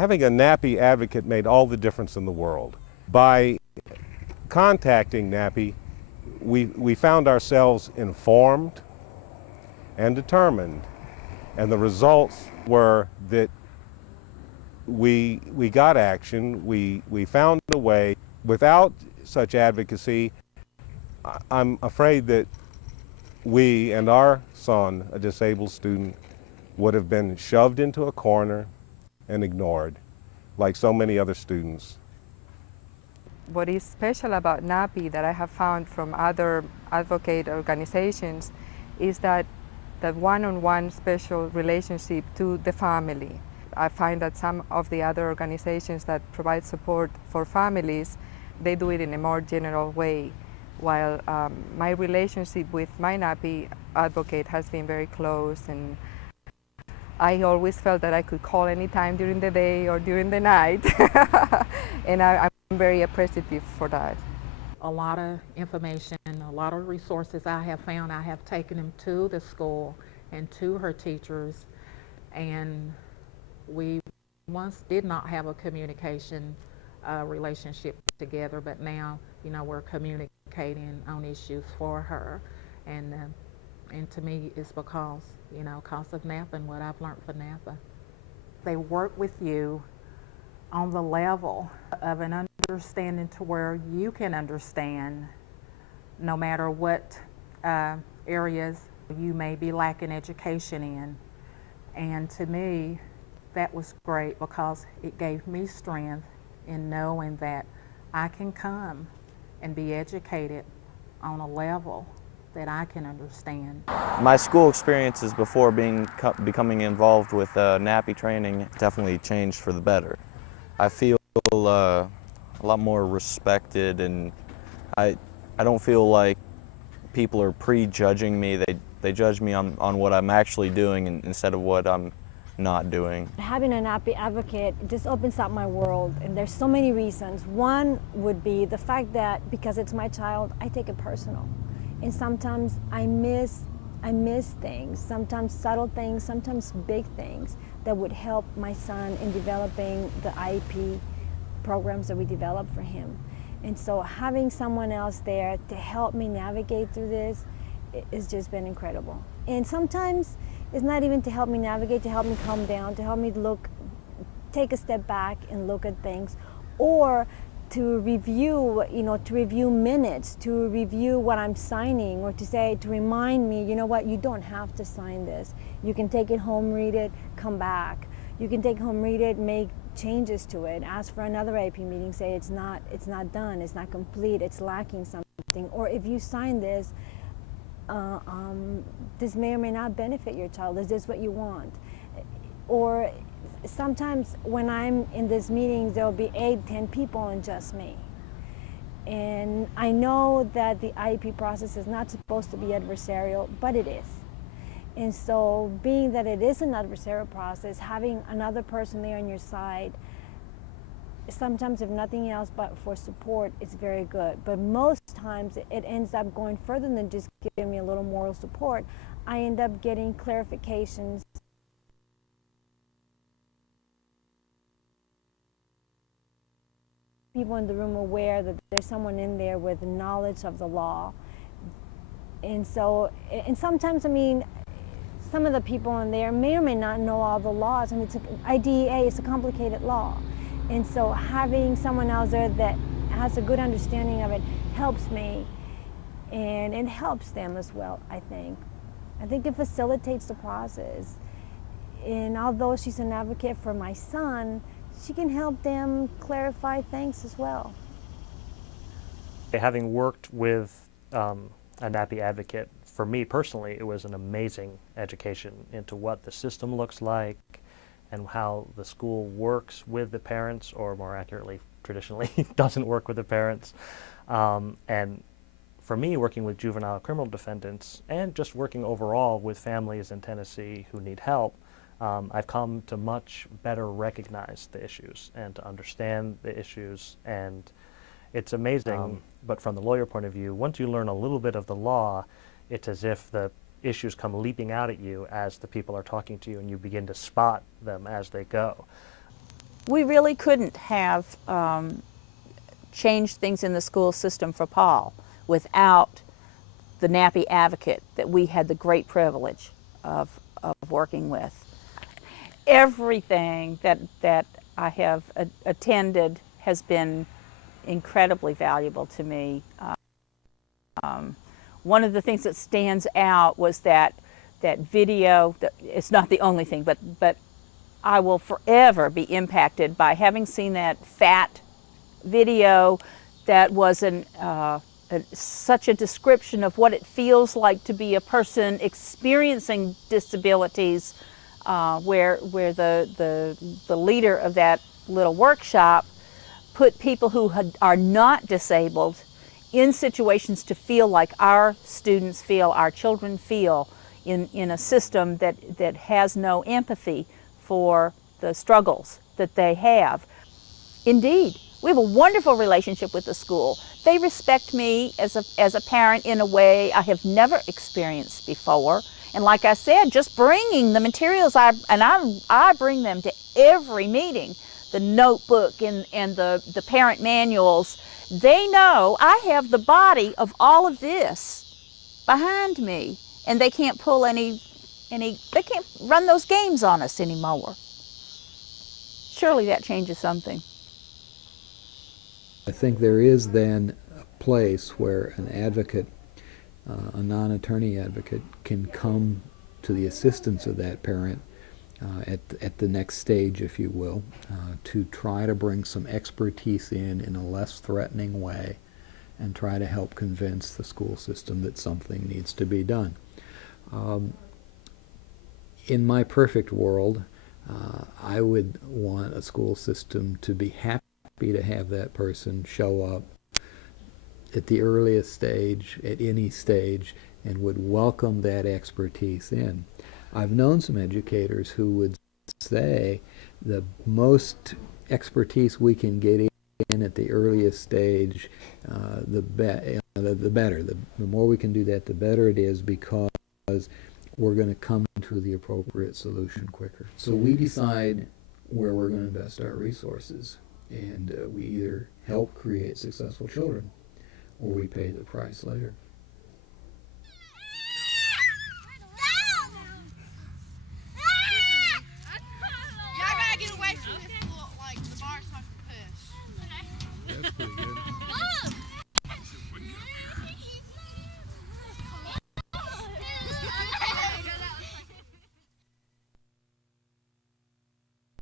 Having a NAPPE advocate made all the difference in the world. By contacting NAPPE, we found ourselves informed and determined, and the results were that we got action, we found a way. Without such advocacy, I'm afraid that we and our son, a disabled student, would have been shoved into a corner and ignored, like so many other students. What is special about NAPPE that I have found from other advocate organizations is that the one-on-one special relationship to the family. I find that some of the other organizations that provide support for families, they do it in a more general way, while my relationship with my NAPPE advocate has been very close, and I always felt that I could call anytime during the day or during the night, and I'm very appreciative for that. A lot of information, a lot of resources I have found, I have taken them to the school and to her teachers, and we once did not have a communication relationship together, but now, you know, we're communicating on issues for her, and to me it's because, you know, because of NAPPE and what I've learned from NAPPE. They work with you on the level of an understanding to where you can understand no matter what areas you may be lacking education in. And to me, that was great because it gave me strength in knowing that I can come and be educated on a level that I can understand. My school experiences before becoming involved with NAPPE training definitely changed for the better. I feel a lot more respected, and I don't feel like people are prejudging me. They judge me on what I'm actually doing instead of what I'm not doing. Having a NAPPE advocate just opens up my world, and there's so many reasons. One would be the fact that because it's my child, I take it personal. And sometimes I miss things, sometimes subtle things, sometimes big things that would help my son in developing the IEP programs that we develop for him. And so having someone else there to help me navigate through this has just been incredible. And sometimes it's not even to help me navigate, to help me calm down, to help me take a step back and look at things, or to review, to review minutes, to review what I'm signing, or to remind me, you know what, you don't have to sign this. You can take it home, read it, come back. You can take it home, read it, make changes to it, ask for another AP meeting, say it's not done, it's not complete, it's lacking something. Or if you sign this, this may or may not benefit your child. Is this what you want? Or sometimes when I'm in these meetings, there'll be 8, 10 people and just me. And I know that the IEP process is not supposed to be adversarial, but it is. And so being that it is an adversarial process, having another person there on your side, sometimes if nothing else but for support, it's very good. But most times it ends up going further than just giving me a little moral support. I end up getting clarifications. People in the room aware that there's someone in there with knowledge of the law. And so, and sometimes, I mean, some of the people in there may or may not know all the laws. I mean, IDEA is a complicated law. And so having someone else there that has a good understanding of it helps me, and it helps them as well, I think. I think it facilitates the process. And although she's an advocate for my son, she can help them clarify things as well. Having worked with a NAPPE advocate, for me personally, it was an amazing education into what the system looks like and how the school works with the parents, or more accurately, traditionally doesn't work with the parents. And for me, working with juvenile criminal defendants and just working overall with families in Tennessee who need help, I've come to much better recognize the issues and to understand the issues, and it's amazing. But from the lawyer point of view, once you learn a little bit of the law, it's as if the issues come leaping out at you as the people are talking to you, and you begin to spot them as they go. we really couldn't have changed things in the school system for Paul without the NAPPE advocate that we had the great privilege of working with. Everything that I have attended has been incredibly valuable to me. One of the things that stands out was that video. It's not the only thing, but I will forever be impacted by having seen that fat video that was such a description of what it feels like to be a person experiencing disabilities, where the leader of that little workshop put people who are not disabled in situations to feel like our students feel, our children feel, in a system that has no empathy for the struggles that they have. Indeed, we have a wonderful relationship with the school. They respect me as a parent in a way I have never experienced before. And like I said, just bringing the materials, I bring them to every meeting, the notebook and the parent manuals. They know I have the body of all of this behind me, and they can't pull they can't run those games on us anymore. Surely that changes something. I think there is then a place where an advocate, a non-attorney advocate, can come to the assistance of that parent at the next stage, if you will, to try to bring some expertise in a less threatening way and try to help convince the school system that something needs to be done. In my perfect world, I would want a school system to be happy to have that person show up at the earliest stage, at any stage, and would welcome that expertise in. I've known some educators who would say the most expertise we can get in at the earliest stage, the better. The more we can do that, the better it is, because we're going to come to the appropriate solution quicker. So we decide where we're going to invest our resources, and we either help create successful children or we pay the price later.